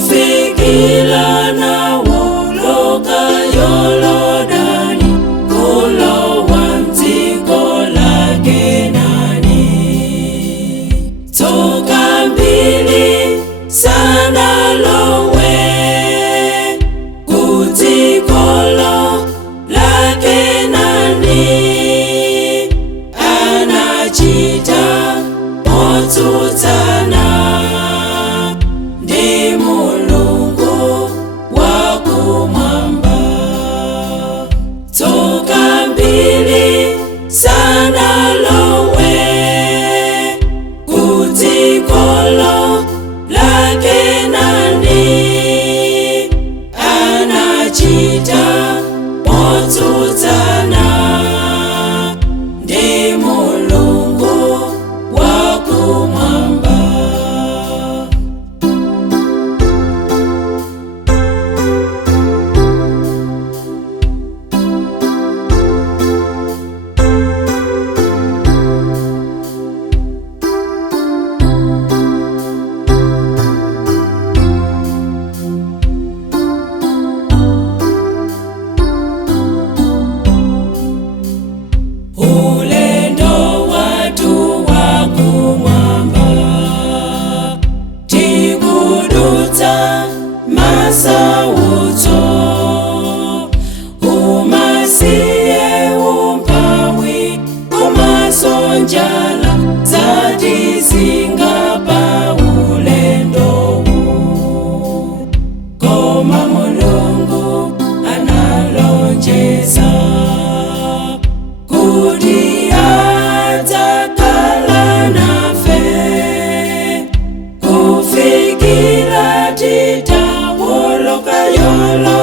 kufikila nawo loka Yolodani kulowa mdziko la Kenani. Tsoka mbili sanalowe kudziko la Kenani, anachita motsutsana ndi Mulungu wakumwamba. Tsoka mbili sanalowe kudziko la Kenani, anachita motsutsana ndi Mulungu wakumwamba. Ulendo watu wakumwamba, tikudutsa masautso, umasiye umphawi umasonjala zatizinga pa ulendowu. Koma Mulungu analonjeza kuti adzakhala nafe kufikira titawoloka Yolodani.